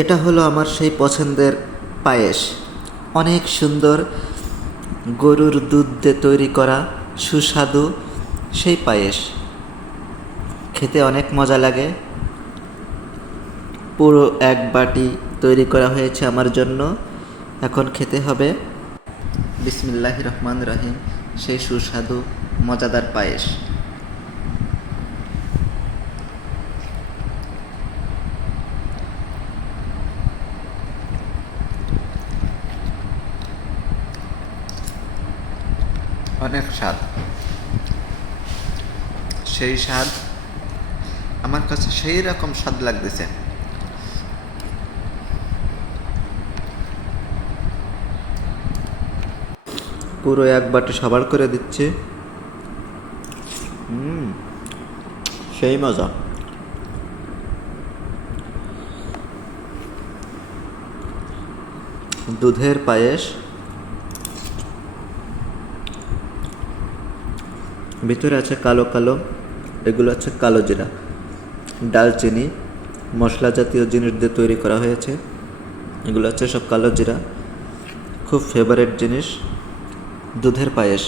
এটা হলো আমার সেই পছন্দের পায়েস। অনেক সুন্দর গরুর দুধ দিয়ে তৈরি করা সুস্বাদু সেই পায়েস। খেতে অনেক মজা লাগে। পুরো এক বাটি তৈরি করা হয়েছে আমার জন্য। এখন খেতে হবে বিসমিল্লাহির রহমানির রহিম সেই সুস্বাদু মজাদার পায়েস। অনেক স্বাদ, সেই স্বাদ আমার কাছে সেই রকম স্বাদ লাগতেছে। পুরো এক বাটি সবার করে দিচ্ছে। সেই মজা। দুধের পায়েস, ভিতরে আছে কালো কালো, এগুলো হচ্ছে কালো জিরা, ডালচিনি, মশলা জাতীয় জিনিস দিয়ে তৈরি করা হয়েছে। এগুলো হচ্ছে সব কালো জিরা। খুব ফেভারিট জিনিস দুধের পায়েস।